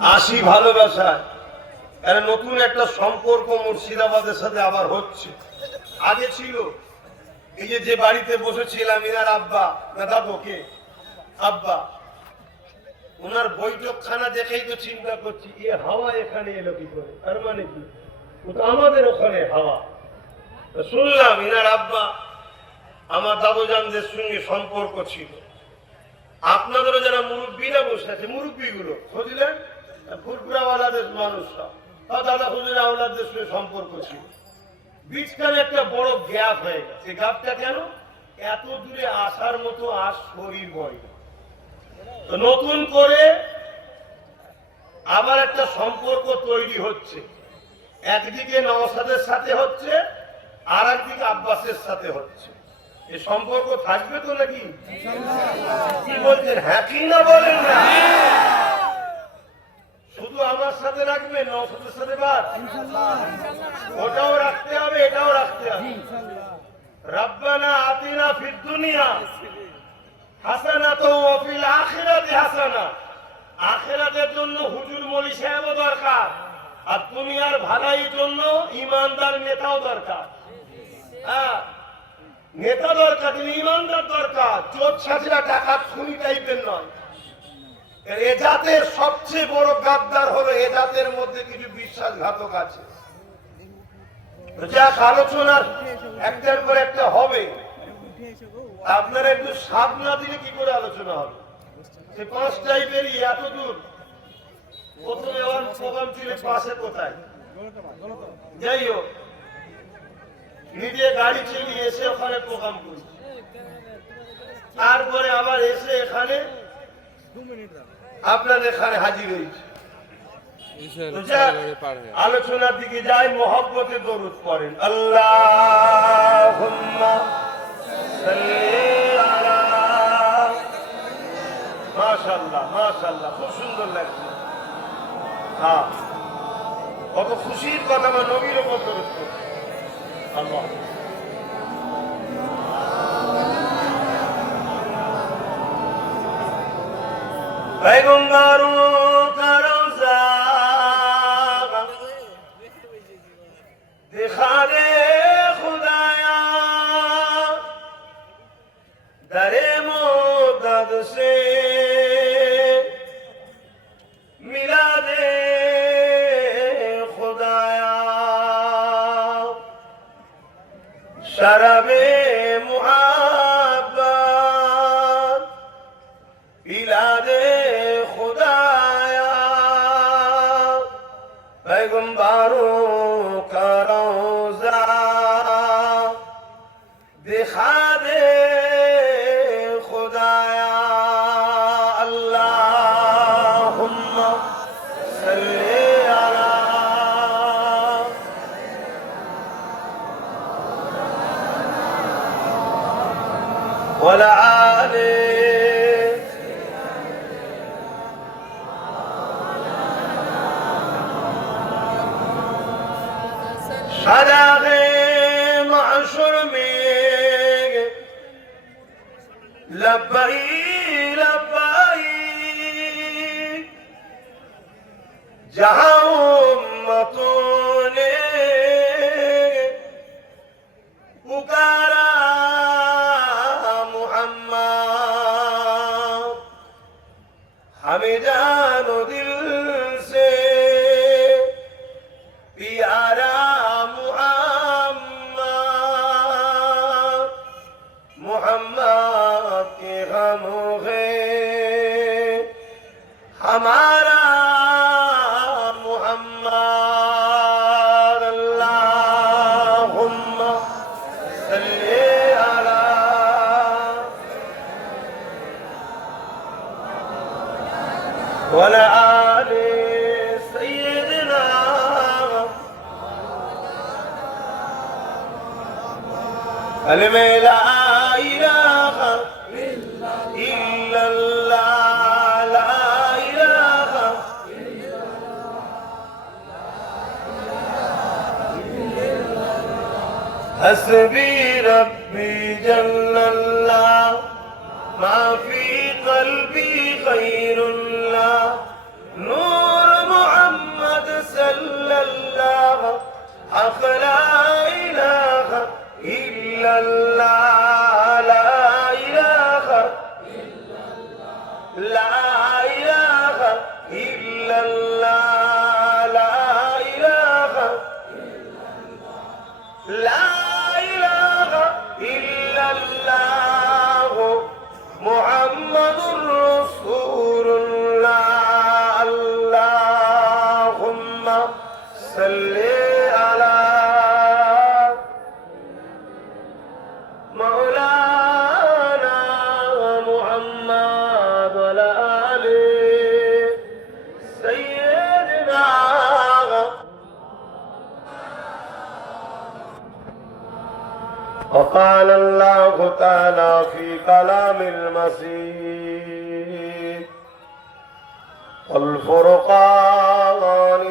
আসি ভালোবাসায়। এর নতুন একটা সম্পর্ক মুর্শিদাবাদের সাথে আবার হচ্ছে। আগে ছিল এই যে বাড়িতে বসেছিলাম, ইনার আব্বা না দাদুকে আব্বা, ওনার বৈঠকখানা দেখেই তো চিন্তা করছি এ হাওয়া এখানে এলো কি করে, তার মানে কি ও তো আমাদের ওখানে হাওয়া। শুনলাম ইনার আব্বা আমার দাদুজানদের সঙ্গে সম্পর্ক ছিল। আপনাদেরও যারা মুরব্বীরা বসে আছে, মুরব্বীগুলো খুঁজলেন ফুরফুরাওয়ালাদের মানুষরা বা দাদা হুজুর আওলাদের সঙ্গে সম্পর্ক ছিল। বীজখানে একটা বড় গ্যাপ হয়ে গেছে। গ্যাপটা কেন? এত দূরে আসার মতো আর শরীর বয় না। তো নতুন করে আবার একটা সম্পর্ক তৈরি হচ্ছে। একদিকে নওশাদের সাথে হচ্ছে, আর একদিকে আব্বাসের সাথে হচ্ছে। এই সম্পর্ক থাকবে তো নাকি? কি বলছেন? হ্যাঁ কি না বলেন না? শুধু আমার সাথে রাখবেন, নওশাদের সাথে বাদ? ওটাও রাখতে হবে, এটাও রাখতে হবে। রব্বানা আতিনা ফিদ দুনিয়া হাসানাতুন ওয়া ফিল আখিরাতি হাসানা। আখিরাতের জন্য হুজুর মলি সাহেবও দরকার, আর দুনিয়ার ভালোর জন্য ইমানদার নেতাও দরকার। হ্যাঁ, নেতা দরকার, তিনি ইমানদার দরকার। চোর ছাঁচরা টাকা খুনি টাইপের নয়। এ জাতের সবচেয়ে বড় গাদ্দার হলো এ জাতের মধ্যে কিছু বিশ্বাসঘাতক আছে। যাক, আলোচনার একটার পর একটা হবে, আপনারা একটু সাপ না দিলে কি করে আলোচনা হবে? সে 5টায় বেরিয়ে এত দূর, প্রথমে আমার প্রোগ্রাম ছিল পাশে কোথায়, যাই হোক নিজে গাড়ি চালিয়ে এসে ওখানে প্রোগ্রাম করি, তারপরে আবার এসে এখানে আপনার এখানে হাজির হয়েছে। আলোচনার দিকে যাই, মহব্বতে দরুদ পড়েন। আল্লাহুম্মা সাল্লি আলা। মাশাআল্লাহ মাশাআল্লাহ, খুব সুন্দর লাগছে। হ্যাঁ, কত খুশির কথা, আমার নবীর উপর দরুদ পড়ছি। আল্লাহ पैगंबरों का रोज़ा दिखा दे खुदाया, दरे मोदद से मिला दे खुदाया, शराबे मुहब्बत पिला दे खुदाया, पैगंबरों का रोज़ा दिखा दे खुदाया। अल्लाहुम्मा सल्ली अला वला आले सदागे महशर में लब्बई लब्बई, जहां उम्मतों ने पुकारा मुहम्मद, हमें जानो दिल से प्यारा मुहम्मद, मुहम्मद के गमों है हमारा मुहम्मद। अल्लाहुम्मा सल्ली अला वला आले सय्यदना कलमे ला इलाहा इल्लल्लाह, ला इलाहा हस्बी रब्बी जल्लल्लाह, मा फी क़ल्बी ग़ैरुल्लाह, नूर সাল্লি আলা মাওলানা মুহাম্মদ ওয়া আলা আলি সাইয়্যিদিনা। وقال الله تعالى في كلام المسيح والفرقان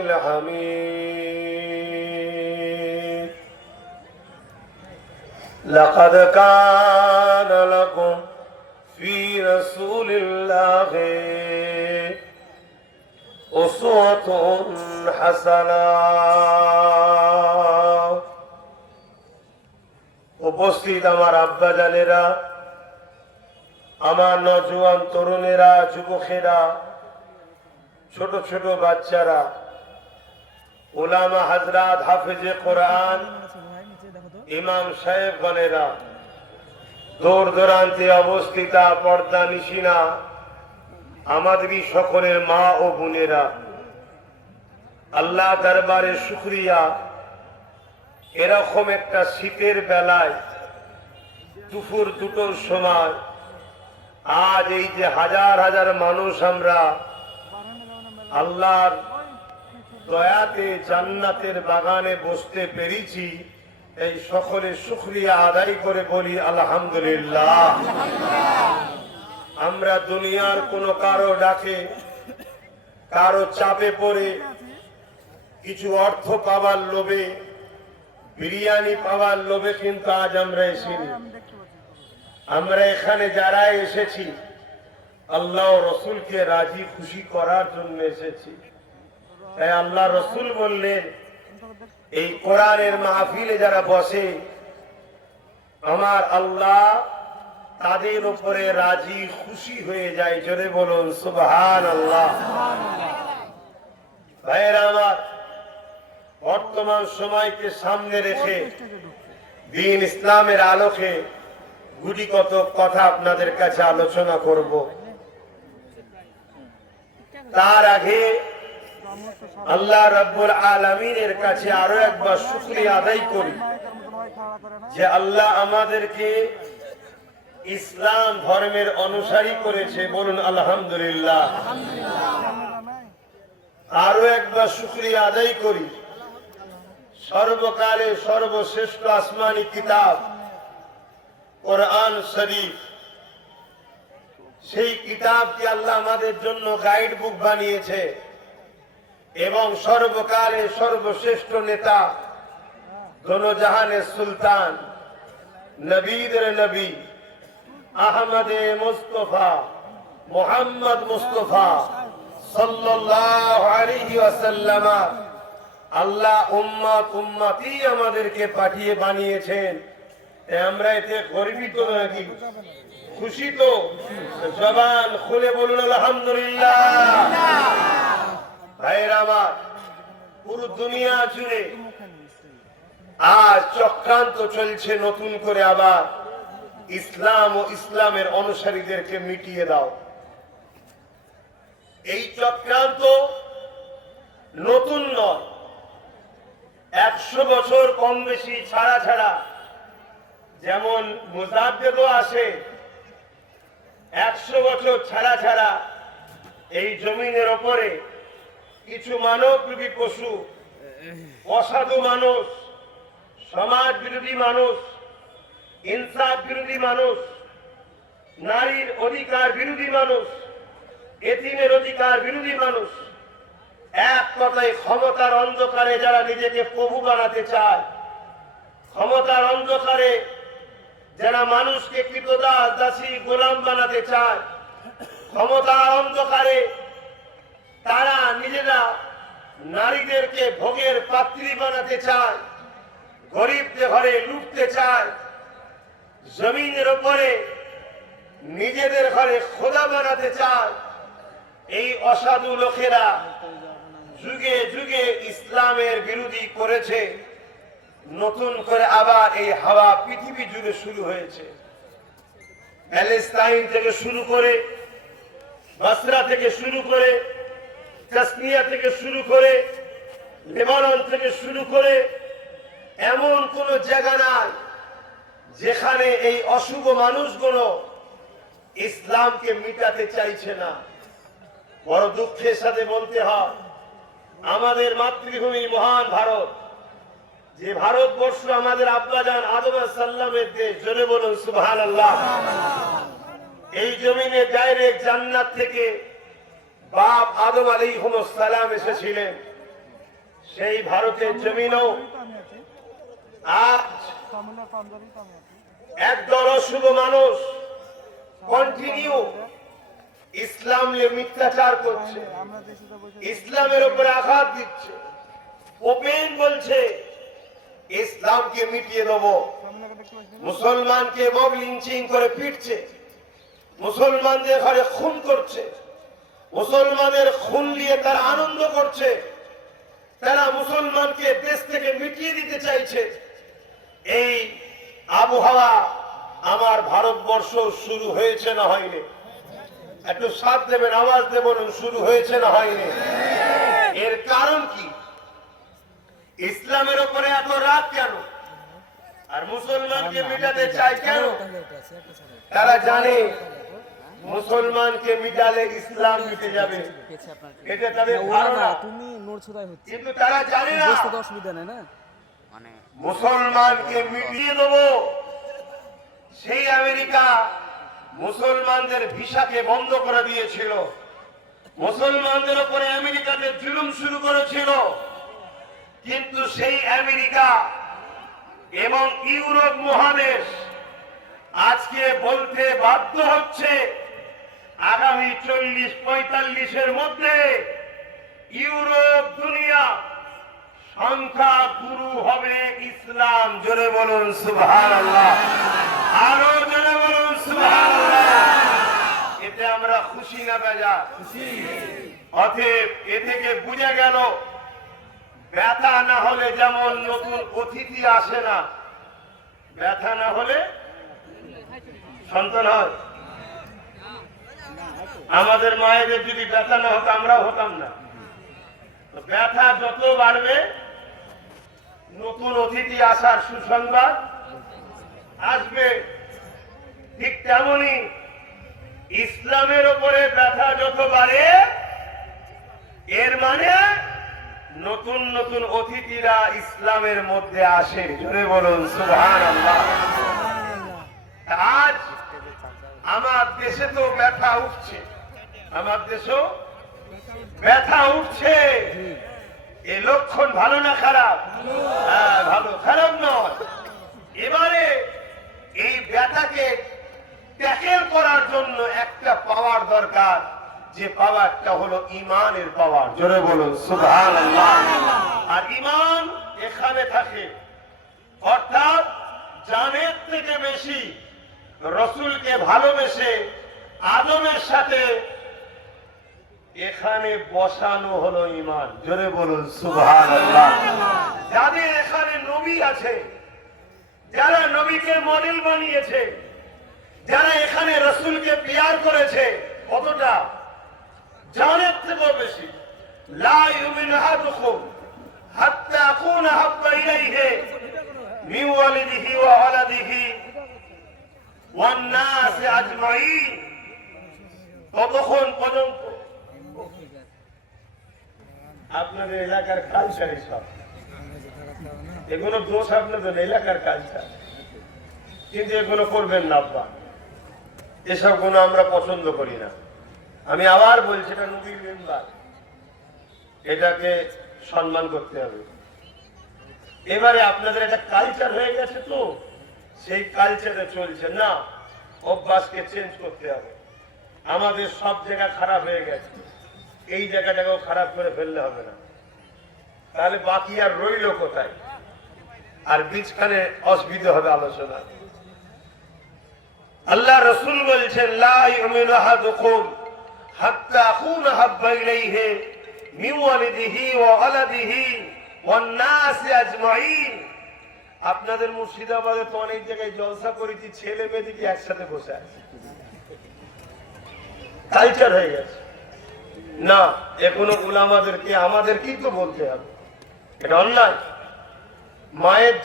الحميد لقد كان لكم في رسول الله أسوة حسنة। উপস্থিত আমার আব্বা জানেরা, আমার নওজোয়ান তরুণেরা, যুবকেরা, ছোট ছোট বাচ্চারা, উলামা হযরত, হাফেজে কোরআন, ইমাম সাহেবগণেরা, দূর দূরান্তে অবস্থিত পর্দা নিশিনা আমাদেরই সকলের মা ও বোনেরা, আল্লাহ দরবারে শুকরিয়া। এরকম একটা শীতের বেলায় দুপুর দুটোর সময় আজ এই যে হাজার হাজার মানুষ আমরা আল্লাহর দয়াতে জান্নাতের বাগানে বসতে পেরেছি, এই সকলে শুকরিয়া আদায় করে বলি আলহামদুলিল্লাহ। আমরা দুনিয়ার কোনো কারো ডাকে, কারো চাপে পড়ে, কিছু অর্থ পাওয়ার লোভে, বিরিয়ানি পাওয়ার লোভে কিন্তু আজ আমরা এসেছি। আমরা এখানে যারা এসেছি আল্লাহ রসুলকে রাজি খুশি করার জন্য এসেছি। তাই আল্লাহ রসুল বললেন, এই কোরআনের মাহফিলে যারা বসে আমার আল্লাহ তাদের উপরে রাজি খুশি হয়ে যায়। জোরে বলুন সুবহানাল্লাহ। ভাইয়েরা আমার, বর্তমান সময়কে সামনে রেখে দ্বীন ইসলামের আলোকে গুটি কত কথা আপনাদের কাছে আলোচনা করব। তার আগে আল্লাহ রাব্বুল আলামিনের কাছে আরো একবার শুকরিয়া আদায় করি যে আল্লাহ আমাদেরকে ইসলাম ধর্মের অনুসারী করেছে। বলুন আলহামদুলিল্লাহ। আরো একবার শুকরিয়া আদায় করি সর্বকালে সর্বশ্রেষ্ঠ আসমানি কিতাব কোরআন শরীফ, সেই কিতাবকে আল্লাহ আমাদের জন্য গাইড বুক বানিয়েছে এবং সর্বকালে সর্বশ্রেষ্ঠ নেতা, দোনো জাহানের সুলতান, নবীদের নবী আহমদে মুস্তফা মুহাম্মদ মুস্তফা সাল্লাল্লাহু আলাইহি ওয়াসাল্লাম আল্লাহ উম্মত উম্মতি আমাদেরকে পাঠিয়ে বানিয়েছেন। আমরা এতে গর্বিত নাকি খুশি? তো জবান খুলে বলুন আলহামদুলিল্লাহ। ভাইয়েরা আমার, পুরো দুনিয়া জুড়ে আজ চক্রান্ত চলছে নতুন করে আবার ইসলাম ও ইসলামের অনুসারীদেরকে মিটিয়ে দাও। এই চক্রান্ত নতুন নয়, 100 বছর কম বেশি ছাড়া ছাড়া যেমন মুজাদ্দেদও আসে, 100 বছর ছাড়া ছাড়া এই জমিনের ওপরে কিছু মানবরূপী পশু, অসাধু মানুষ, সমাজ বিরোধী মানুষ, ইনসাফ বিরোধী মানুষ, নারীর অধিকার বিরোধী মানুষ, এতিমের অধিকার বিরোধী মানুষ, এক কথায় ক্ষমতার অন্ধকারে যারা নিজেকে প্রভু বানাতে চায়, ক্ষমতার অন্ধকারে যারা মানুষকে কৃতদাস দাসী গোলাম বানাতে চায়, ক্ষমতার অন্ধকারে তারা নিজেরা নারীদেরকে ভোগের পাত্রী বানাতে চায়, গরিবদের ঘরে লুটতে চায়, জমিনের উপরে নিজেদের ঘরে খোদা বানাতে চায়। এই অসাধু লোকেরা যুগে যুগে ইসলামের বিরোধী করেছে। নতুন করে আবার এই হাওয়া পৃথিবী জুড়ে শুরু হয়েছে। প্যালেস্তাইন থেকে শুরু করে, বসরা থেকে শুরু করে, কাশ্মীর থেকে শুরু করে, লেবানন থেকে শুরু করে এমন কোন জায়গা নাই যেখানে এই অশুভ মানুষগুলো ইসলামকে মিটাতে চাইছে না। বড় দুঃখের সাথে বলতে হয়, আমাদের মাতৃভূমি মহান ভারত, যে ভারতবর্ষ আমাদের আব্বাজান আদম আলাইহিস সালামের দেশ, জোরে বলুন সুবহানাল্লাহ। এই জমিনে ডাইরেক্ট জান্নাত থেকে বাপ আদম আলাইহিস সালাম এসেছিলেন। সেই ভারতের জমিনও আজ একদল অশুভ মানুষ কন্টিনিউ ইসলাম নিয়ে মিথ্যাচার করছে, ইসলামের উপরে আঘাত দিচ্ছে, ওপেন বলছে ইসলামকে মিটিয়ে দেব, মুসলমানকে মব লিঞ্চিং করে পিটছে, মুসলমানদের ঘরে খুন করছে, মুসলমানের খুন নিয়ে তারা আনন্দ করছে, তারা মুসলমানকে দেশ থেকে মিটিয়ে দিতে চাইছে। এই আবহাওয়া আমার ভারতবর্ষ শুরু হয়েছে না হয়নি? একটু সাথ দেবেন, আওয়াজ দেবেন, শুরু হয়েছে না হয়নি? এর কারণ কি? ইসলামের উপরে এত রাগ কেন? আর মুসলমানকে মিটাতে চায় কেন? তারা জানে মুসলমানকে মিটালে ইসলাম মিটে যাবে, এটা তাদের ধারণা। কিন্তু তারা জানে না মুসলমানকে মিটিয়ে দেব, সেই আমেরিকা মুসলমানদের ভিসাকে বন্ধ করে দিয়েছিল, মুসলমানদের উপরে আমেরিকাতে জুলুম শুরু করেছিল। কিন্তু সেই আমেরিকা এবং ইউরোপ মহাদেশ আজকে বলতে বাধ্য হচ্ছে আগামী 40-45-এর মধ্যে ইউরোপ দুনিয়া সংখ্যা গুরু হবে ইসলাম। জোরে বলুন সুবহানাল্লাহ, আরো জোরে বলুন সুবহানাল্লাহ। এতে আমরা খুশি না বেজার? অতএব এ থেকে বুঝা গেল, ব্যথা না হলে যেমন নতুন অতিথি আসে না, ব্যথা না হলে সন্তান হয়। আমাদের মায়েদের যদি ব্যথা না হতো আমরাও হতাম না। ব্যথা যত বাড়বে নতুন অতিথি আসার সুসংবাদ আসবে। ঠিক তেমনি ইসলামের উপরে ব্যথা যত বাড়ে, এর মানে নতুন নতুন অতিথিরা ইসলামের মধ্যে আসে। জোরে বলুন সুবহানাল্লাহ। আজ আমার দেশে তো ব্যথা উঠছে, আমার দেশেও ব্যথা উঠছে। এ লক্ষণ ভালো না খারাপ? হ্যাঁ ভালো, খারাপ নয়। এবারে এই ব্যথাকে ট্যাকেল করার জন্য একটা পাওয়ার দরকার, যে পাওয়ারটা হলো ইমানের পাওয়ার। জোরে বলুন সুবহানাল্লাহ। আর ইমান এখানে থাকে, অর্থাৎ জানের থেকে বেশি রসুলকে ভালোবেসে আদমের সাথে এখানে বসানো হলো ইমান। জোরে বলুন সুবহানাল্লাহ। যাদের এখানে নবী আছে, যারা নবীকে মডেল বানিয়েছে, যারা এখানে রসুলকে প্যার করেছে, কতটা? জানের থেকেও বেশি। লা ইউমিনু আহাদুকুম হাত্তা আকুনা হাব্বা ইলাইহি মিন ওয়ালিদিহি ওয়া ওয়ালাদিহি ওয়ান নাস আজমাইন। ততক্ষণ পর্যন্ত আপনাদের এলাকার কালচার, সব এগুলো দোষ আপনাদের এলাকার কালচার, কিন্তু এগুলো করবেন না আব্বা। এসব গুণ আমরা পছন্দ করি না। আমি আবার বলছি, এটা নবীর মেম্বার, এটাকে সম্মান করতে হবে। এবারে আপনাদের একটা কালচার হয়ে গেছে, তো সেই কালচারে চলছে না, অভ্যাসকে চেঞ্জ করতে হবে। আমাদের সব জায়গা খারাপ হয়ে গেছে, এই জায়গাটাকেও খারাপ করে ফেললে হবে না, তাহলে বাকি আর রইল কোথায়? আর বীজখানে অসুবিধা হবে আলোচনা। আল্লাহ রাসূল বলছেন, লা ইউমিনু আহাদুকুম হাত্তা আকুনা হাব্বা ইলাইহি মিন ওয়ালিদিহি ওয়া ওয়ালাদিহি ওয়ান নাস আজমাইন। আপনাদের মুর্শিদাবাদে তো অনেক জায়গায় জলসা করেছি, ছেলে মেয়েদিকে একসাথে বসে আছে, কালচার হয়ে গেছে। না, এখনো উলামাদেরকে আমাদেরকেই তো বলতে হবে, এটা অন্যায়। মায়ের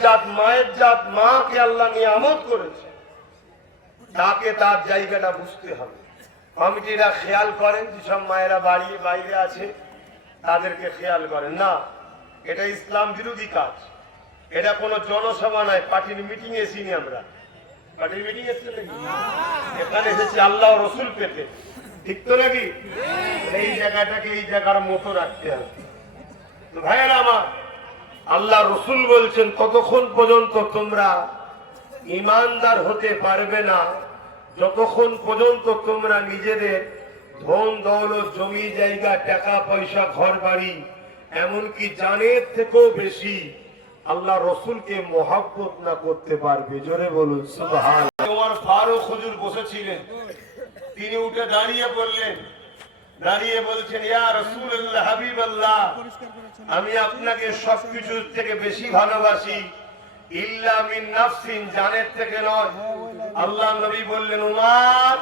জাত মাকে আল্লাহ নিয়ামত করেছে, তাকে তার জায়গাটা বুঝতে হবে। কমিটিরা খেয়াল করেন যেসব মায়েরা বাইরে আছে তাদেরকে খেয়াল করেন না, এটা ইসলাম বিরোধী কাজ। এটা কোনো জনসভা নয়, পার্টির মিটিং এসিনি আমরা। পার্টির মিটিং এসছে নাকি? এখানে এসেছি আল্লাহ রসুল পেতে, ঠিক তো নাকি? এই জায়গাটাকে এই জায়গার মতো রাখতে হবে। তো ভাইয়েরা আমার, আল্লাহ রসুল বলছেন ততক্ষণ পর্যন্ত তোমরা ইমানদার হতে পারবে না যতক্ষণ পর্যন্ত তোমরা নিজেদের ধন দৌলত, জমি জায়গা, টাকা পয়সা, ঘর বাড়ি, এমনকি জানের থেকেও বেশি আল্লাহ রসুলকে মহব্বত না করতে পারবে। জোরে বলুন সুবহানাল্লাহ। ওমর ফারুক হুজুর বসেছিলেন, তিনি উঠে দাঁড়িয়ে বললেন, দাঁড়িয়ে বলছেন, ইয়া রাসূলুল্লাহ, হাবিবাল্লাহ, আমি আপনাকে সবকিছু থেকে বেশি ভালোবাসি, ইল্লা মিন নাফসিন, জানের থেকে নয়। আল্লাহ নবী বললেন, উমর,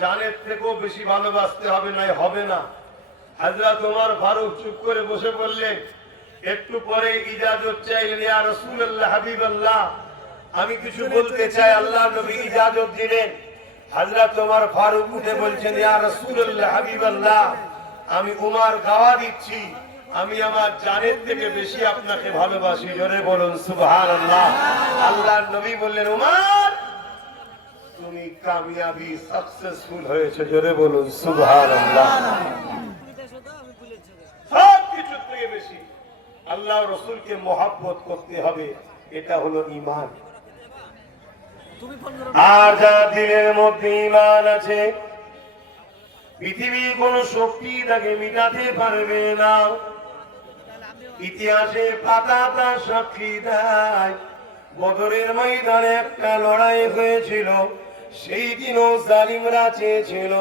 জানের থেকেও বেশি ভালোবাসতে হবে, নয় হবে না। হযরত ওমর ফারুক চুপ করে বসে বললেন, একটু পরে ইজাজত চাইলেন, ইয়া রাসূলুল্লাহ, হাবিবাল্লাহ, আমি কিছু বলতে চাই। আল্লাহ নবী ইজাজত দিলেন। হযরত ওমর ফারুক উঠে বলছেন, ইয়া রাসূলুল্লাহ, হাবিবাল্লাহ, আমি উমর গাওয়া দিচ্ছি, আমি আমার জানের থেকে বেশি আপনাকে ভালোবাসি। জোরে বলুন সুবহানাল্লাহ। আল্লাহ নবী বললেন, উমর, তুমি কামিয়াবি, সাকসেসফুল হয়েছে। জোরে বলুন সুবহানাল্লাহ। সব কিছু থেকে বেশি আল্লাহ রসুলকে মহব্বত করতে হবে, এটা হলো ঈমান। আর যার দিলের মধ্যে ঈমান আছে, পৃথিবীর কোন শক্তি তাকে মিটাতে পারবে না। ইতিহাসে পাতাটা সাক্ষী দেয়, বদরের ময়দানে একটা লড়াই হয়েছিল। সেই দিনও জালিমরা চেয়েছিল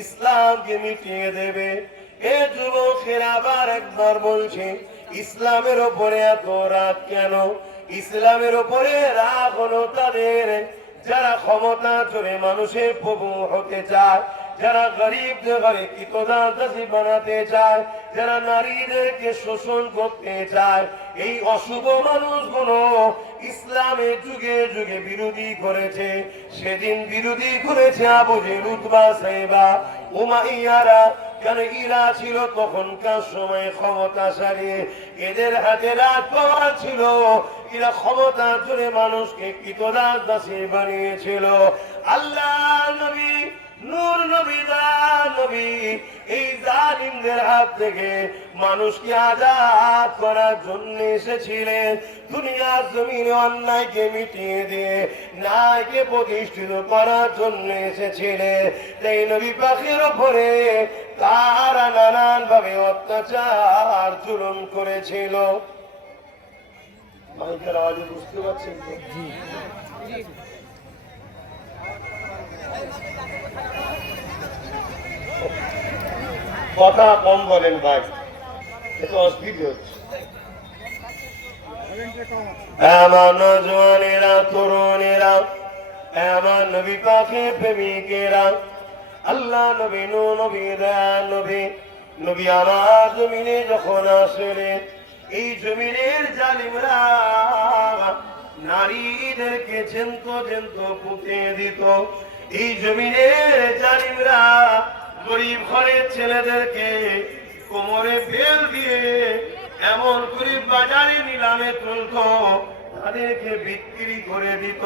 ইসলামকে মিটিয়ে দেবে। এ যুবকেরা আবার একবার বলছে, ইসলামের ওপরে এত রাগ কেন? ইসলামের ওপরে রাগ হলো তাদের যারা ক্ষমতা চলে মানুষের প্রভু হতে চায়, যারা গরিবদের ঘরে কৃতদাসী বানাতে চায়, যারা নারীদেরকে শোষণ করতে চায়। এই অশুভ মানুষগুলো ইসলামের যুগে যুগে বিরোধী করেছে। সেদিন বিরোধী করেছে আবু জেহেল, উতবা, সাইবা, উমাইয়ারা। কেন? ইরা ছিল তখনকার সময় ক্ষমতাশালী, এদের হাতে রাজ পাওয়ার ছিল। এরা ক্ষমতা জুড়ে মানুষকে কৃতদাসী বানিয়েছিল। আল্লাহ নবী, নূর নবী, নবী এই জালিমদের হাত থেকে মানুষকে আজাদ করার জন্য এসেছিলেন। দুনিয়ার জমিনে অন্যায়কে মিটিয়ে দিয়ে ন্যায়কে প্রতিষ্ঠিত করার জন্য এসেছিলেন। তাই নবী পাকের ওপরে তারা নানান ভাবে অত্যাচার জুলুম করেছিল। মাইকের আওয়াজে বুঝতে পারছেন তো? কথা কম বলেন ভাই, এত অসুবিধা হচ্ছে। আমার নওজওয়ানেরা, তরুণেরা, আমার নবী পাকের প্রেমিকেরা, আল্লাহ নবী, নবী, দয়াল নবী, নবী আমার জমিনে যখন আসলেন, এই জমিনের জালিমরা নারীদেরকে জ্যান্ত জ্যান্ত পুঁতে দিত। এই জমিনের জালিমরা গরিব ঘরের ছেলেদেরকে কোমরে বেল দিয়ে এমন করে বাজারে নিলামে তুলত, তাদেরকে বিক্রি করে দিত।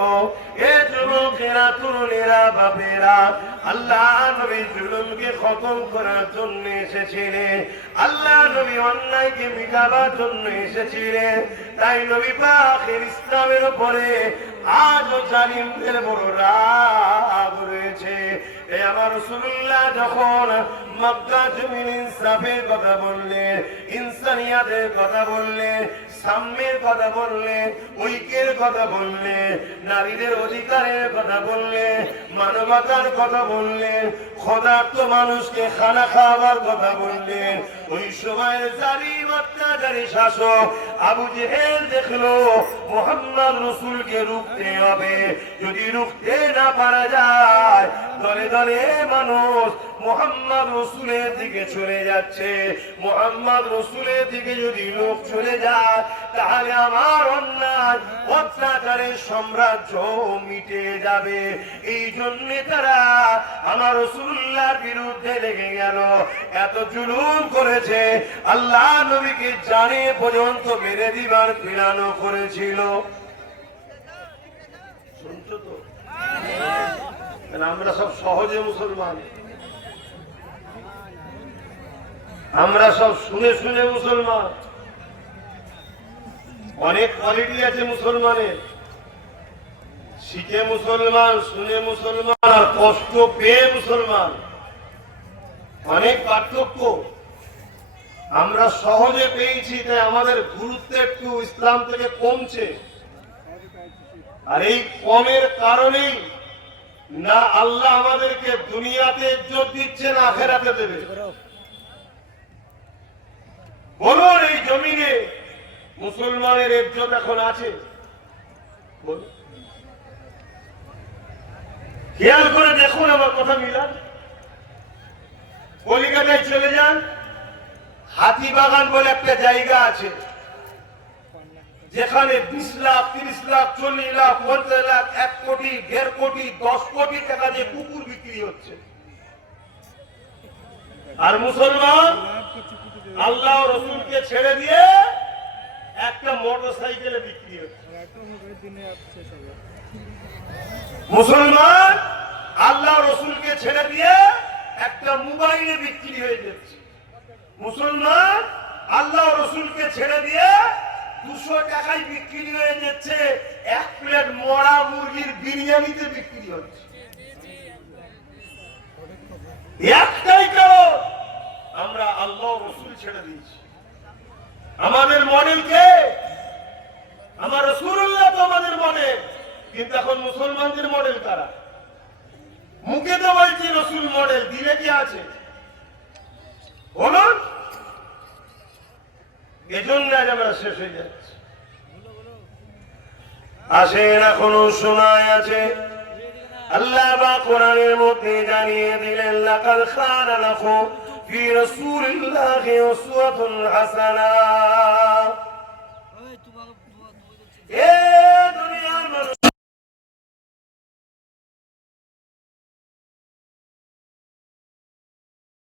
এ যুবকেরা, তরুণেরা, বাপেরা, আল্লাহ নবী জুলুমকে খতম করার জন্য এসেছিলেন। আল্লাহ নবী অন্যায়কে মিটাবার জন্য এসেছিলেন। তাই নবী পাকের ইসলামের উপরে আজও জালিমদের বড় রাগ রয়েছে। এই আমার রাসূলুল্লাহ যখন মক্কা জমিন ইনসাফের কথা বললেন, ইনসানিয়াতের কথা বললেন, সাম্যের কথা বললেন, ঐক্যের কথা বললেন, নারীদের অধিকারের কথা বললেন, মানবতার কথা বললেন, ক্ষুধার্ত মানুষকে খানা খাওয়াবার কথা বললেন, ওই সময়ের জালিম অত্যাচারী শাসক আবু জেহেল দেখলো মুহাম্মদ রাসূলকে রুখতে হবে, যদি রুখতে না পারা যায় দলে দলে মানুষ মুহাম্মদ রাসূলের দিকে চলে যাচ্ছে। মুহাম্মদ রাসূলের দিকে যদি লোক চলে যায় তাহলে আমার অন্যায় অত্যাচারের সাম্রাজ্য মিটে যাবে। এই জন্য তারা আমার রাসূলুল্লাহর বিরুদ্ধে লেগে গেল, এত জুলুম করেছে আল্লাহ নবীকে জানে পর্যন্ত মেরে দিবার প্ল্যানও করেছিল। শুনছো তো? আমরা সব সহজে মুসলমান, আমরা সব শুনে শুনে মুসলমান। অনেক কোয়ালিটি আছে মুসলমানের, শিখে মুসলমান, শুনে মুসলমান, আর কষ্ট পেয়ে মুসলমান, অনেক পার্থক্য। আমরা সহজে পেয়েছি তাই আমাদের গুরুত্ব একটু ইসলাম থেকে কমছে, আর এই কমের কারণেই না আল্লাহ আমাদেরকে দুনিয়াতে ইজ্জত দিচ্ছে না আখিরাতে দেবে। বলুন এই জমিনে মুসলমানের ইজ্জত এখন আছে? বলুন, খেয়াল করে দেখুন, আমার কথা মিলান। কলিকাতায় চলে যান, হাতিবাগান বলে একটা জায়গা আছে যেখানে 20 লাখ, 30 লাখ, 40 লাখ, 50 লাখ, 1 কোটি, 1.5 কোটি, 10 কোটি টাকা দিয়ে কুকুর বিক্রি হচ্ছে। আর মুসলমান আল্লাহ রসুলকে ছেড়ে দিয়ে একটা মোটর সাইকেলে বিক্রি হচ্ছে। মুসলমান আল্লাহ রসুলকে ছেড়ে দিয়ে একটা মোবাইলে বিক্রি হয়ে যাচ্ছে। মুসলমান আল্লাহ রসুলকে ছেড়ে দিয়ে 200 টাকায় বিক্রি হয়ে যাচ্ছে, 1 প্লেট মরা মুরগির বিরিয়ানিতে বিক্রি হচ্ছে। একটাই কারণ, আমরা আল্লাহ রসুল ছেড়ে দিয়েছি। আমাদের মডেল কে? আমার রাসূলুল্লাহ তো আমাদের মডেল, কিন্তু এখন মুসলমানদের মডেল কারা? মুখে তো বলছি রসুল মডেল, দিলে কি আছে বলুন? এজন্য আজ আমরা শেষ হয়ে যাচ্ছি। আসেন, এখনো শোনায় আছে, আল্লাহ বা কোরআনের মধ্যে জানিয়ে দিলেন, লাকাদ খানা লাকুম ফি রাসূলিল্লাহি উসওয়াতুন হাসানাহ।